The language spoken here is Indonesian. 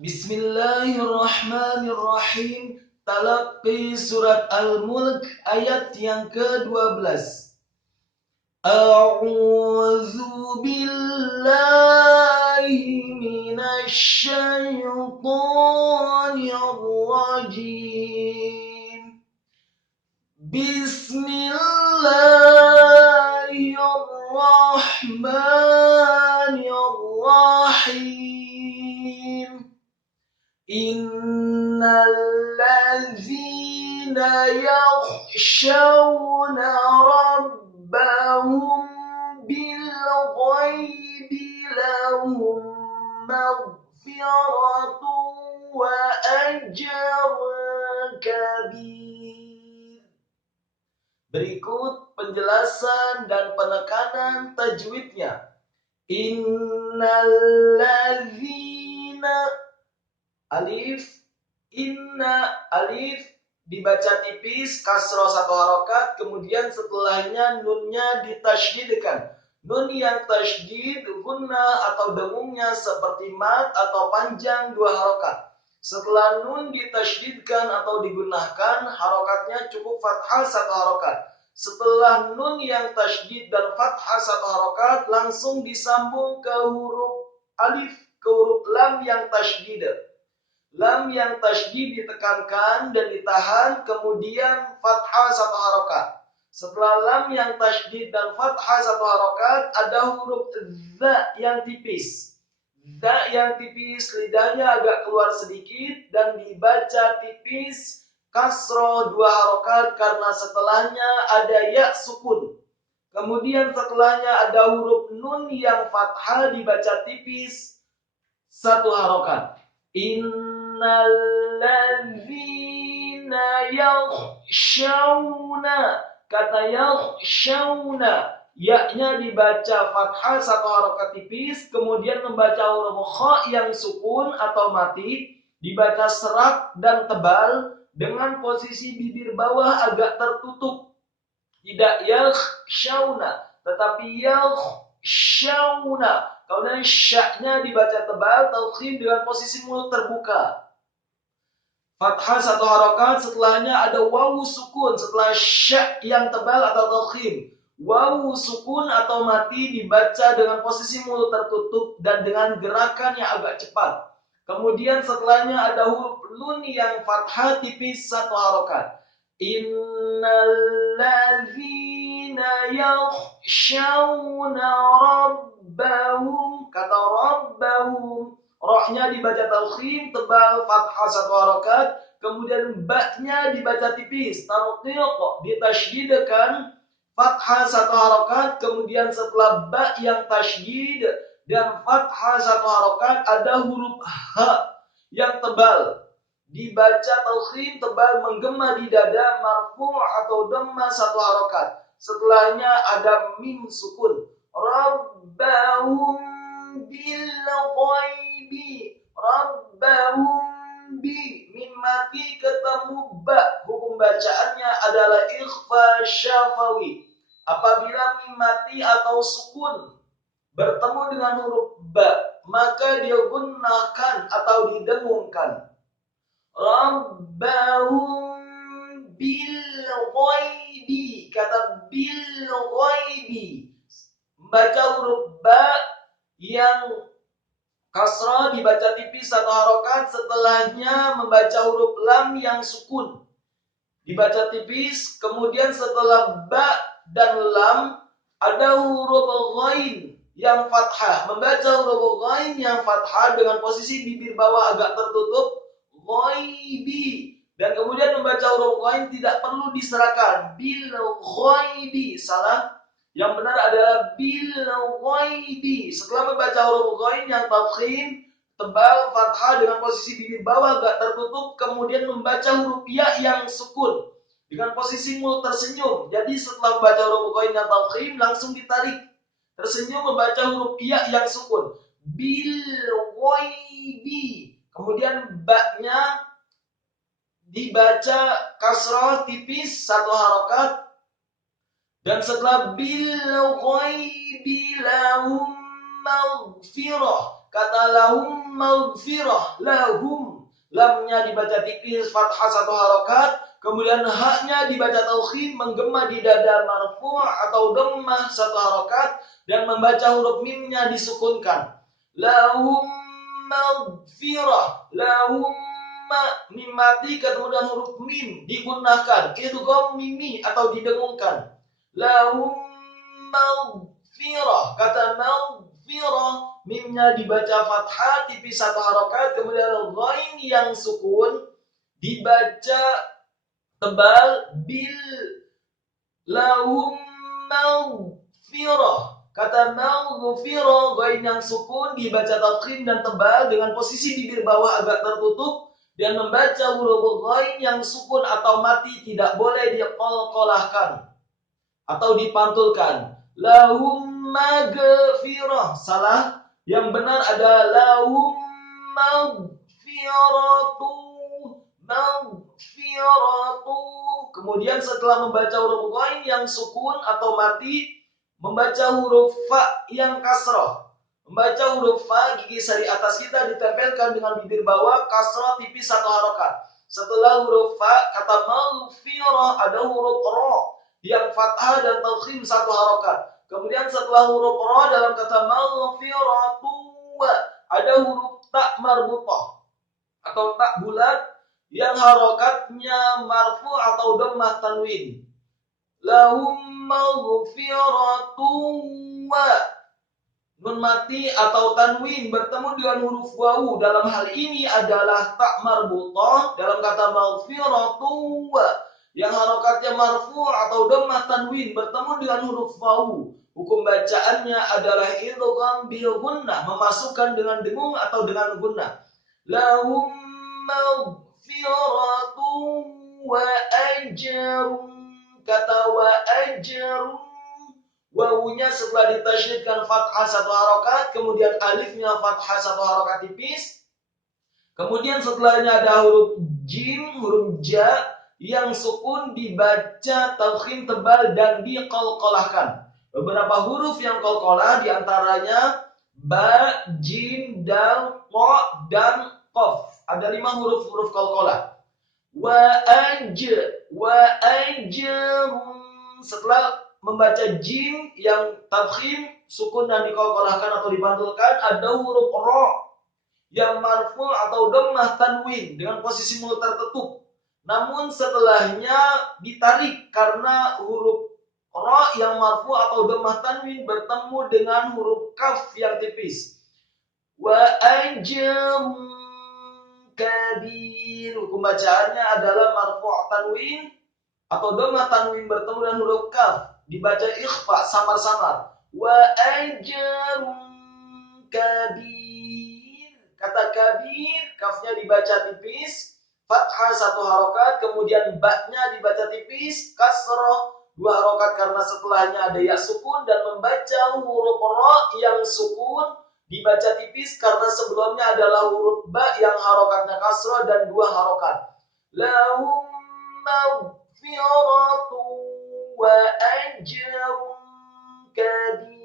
Bismillahirrahmanirrahim. Talaqqi surat Al-Mulk ayat yang ke-12. A'udzu billahi minasy syaithanir rajim. Bismillahirrahmanirrahim. Innal ladzina yakhshawna rabbahum bil ghaibi lahum maghfiratun wa ajrun kabir. Berikut penjelasan dan penekanan tajwidnya. Innal ladzina alif, inna, alif dibaca tipis, kasroh satu harokat, kemudian setelahnya nunnya ditasydidkan. Nun yang tasydid, gunnah atau dengungnya seperti mat atau panjang dua harokat. Setelah nun ditasydidkan atau digunakan, harokatnya cukup fathah satu harokat. Setelah nun yang tasydid dan fathah satu harokat, langsung disambung ke huruf alif, ke huruf lam yang tasydid. Lam yang tasydid ditekankan dan ditahan, kemudian fathah satu harokat. Setelah lam yang tasydid dan fathah satu harokat, ada huruf za yang tipis. Za yang tipis, lidahnya agak keluar sedikit dan dibaca tipis, kasroh dua harokat karena setelahnya ada ya sukun. Kemudian setelahnya ada huruf nun yang fathah dibaca tipis, satu harokat. Innal ladzina yakhshawna, kata yakhshawna, ya-nya dibaca fathah satu harokat tipis, kemudian membaca huruf kha yang sukun atau mati, dibaca serak dan tebal dengan posisi bibir bawah agak tertutup. Tidak yakhshawna, tetapi yakhshawna. Kemudian syaknya dibaca tebal, taukhim dengan posisi mulut terbuka. Fathah satu harokat, setelahnya ada wawu sukun setelah syak yang tebal atau taukhim. Wawu sukun atau mati dibaca dengan posisi mulut tertutup dan dengan gerakan yang agak cepat. Kemudian setelahnya ada huruf nun yang fathah tipis satu harokat. Innal ladzina yakhshawna rabbahum, kata rabbahum, rohnya dibaca taukhim tebal fathah satu harokat, kemudian ba-nya dibaca tipis tarqiq ditasydidkan fathah satu harokat, kemudian setelah ba yang tasydid dan fathah satu harokat ada huruf ha yang tebal, dibaca taukhim tebal menggema di dada, marfu' atau dhamma satu harokat. Setelahnya ada mim sukun. Rabbahum bil ghaibi, rabbahum bi, mim mati ketemu ba. Hukum bacaannya adalah ikhfa syafawi. Apabila mim mati atau sukun bertemu dengan huruf ba, maka dia gunakan atau didengungkan. Rabbahum bil ghaibi, kata bil ghaibi, membaca huruf ba yang kasrah dibaca tipis satu harokat, setelahnya membaca huruf lam yang sukun dibaca tipis, kemudian setelah ba dan lam ada huruf ghain yang fathah, membaca huruf ghain yang fathah dengan posisi bibir bawah agak tertutup, ghaibi, dan kemudian membaca huruf ghain tidak perlu diserahkan, bil ghaibi, salah. Yang benar adalah bil ghaibi. Setelah membaca huruf ghain yang tafkhim tebal fathah dengan posisi bibir bawah agak tertutup, kemudian membaca huruf ya yang sukun dengan posisi mulut tersenyum. Jadi setelah membaca huruf ghain yang tafkhim langsung ditarik, tersenyum membaca huruf ya yang sukun, bil ghaibi. Kemudian ba-nya dibaca kasrah tipis satu harokat, dan setelah bil ghaibi lahum maghfirah Kata lahum maghfirah, lahum. Lamnya dibaca tipis, fathah 1 harokat. Kemudian haknya dibaca taukhim, menggema di dada marfu' atau dhammah 1 harokat. Dan membaca huruf mimnya disukunkan. Lahum maghfirah, lahum mim mati ketemu dengan huruf mim digunahkan. Idgham mimi atau didengungkan. Lahum maghfirah, kata maghfirah. Mimnya dibaca fathah tipis 1 harokat, kemudian ghain yang sukun dibaca tebal bil. Lahum maghfirah, kata maghfirah, ghain yang sukun dibaca tafkhim dan tebal dengan posisi bibir bawah agak tertutup, dan membaca huruf ghain yang sukun atau mati tidak boleh diqalqalahkan atau dipantulkan. Lahum maghfirah, salah. Yang benar adalah lahum maghfiratu, maghfiratu. Kemudian setelah membaca huruf ghain yang sukun atau mati, membaca huruf fa yang kasrah. Membaca huruf fa, gigi sari atas kita ditempelkan dengan bibir bawah, kasrah tipis 1 harokat. Setelah huruf fa, kata maghfirah, ada huruf ra yang fathah dan tafkhim 1 harokat. Kemudian setelah huruf ra dalam kata maghfiratu, ada huruf ta marbutah atau tak bulat yang harokatnya marfu atau dhammah tanwin. Lahum maghfiratu wa. Nun mati atau tanwin bertemu dengan huruf wawu. Dalam hal ini adalah tak marbutah dalam kata maghfiratu wa. Yang harokatnya marfu atau dhammah tanwin bertemu dengan huruf wawu. Hukum bacaannya adalah idgham bil gunnah, memasukkan dengan dengung atau dengan gunnah. Lahum maghfiratu wa ajrun, kata wa ajrun. Wawunya setelah ditasydidkan fathah 1 harokat, kemudian alifnya fathah 1 harokat tipis. Kemudian setelahnya ada huruf jim, huruf ja yang sukun dibaca tafkhim tebal dan diqalqalahkan. Beberapa huruf yang qalqalah diantaranya ba, jim, dal, qa, dan qaf. Ada 5 huruf-huruf qalqalah. Wa ajrun. Setelah membaca jim yang tafkhim, sukun dan diqalqalahkan atau dipantulkan, ada huruf ra yang marfu atau dhammah tanwin dengan posisi mulut tertutup. Namun setelahnya ditarik karena huruf ra yang marfu atau dhammah tanwin bertemu dengan huruf kaf yang tipis. Wa ajrun kabir. Hukum bacaannya adalah marfu tanwin atau dhammah tanwin bertemu dengan huruf kaf, dibaca ikhfa samar-samar. Wa ajrun kabir. Kata kabir, kafnya dibaca tipis, fathah 1 harokat, kemudian ba-nya dibaca tipis, kasrah 2 harokat karena setelahnya ada ya sukun, dan membaca huruf ra yang sukun dibaca tipis karena sebelumnya adalah huruf ba yang harokatnya kasrah dan 2 harokat. Lahum maghfiratu wa ajrun kabir.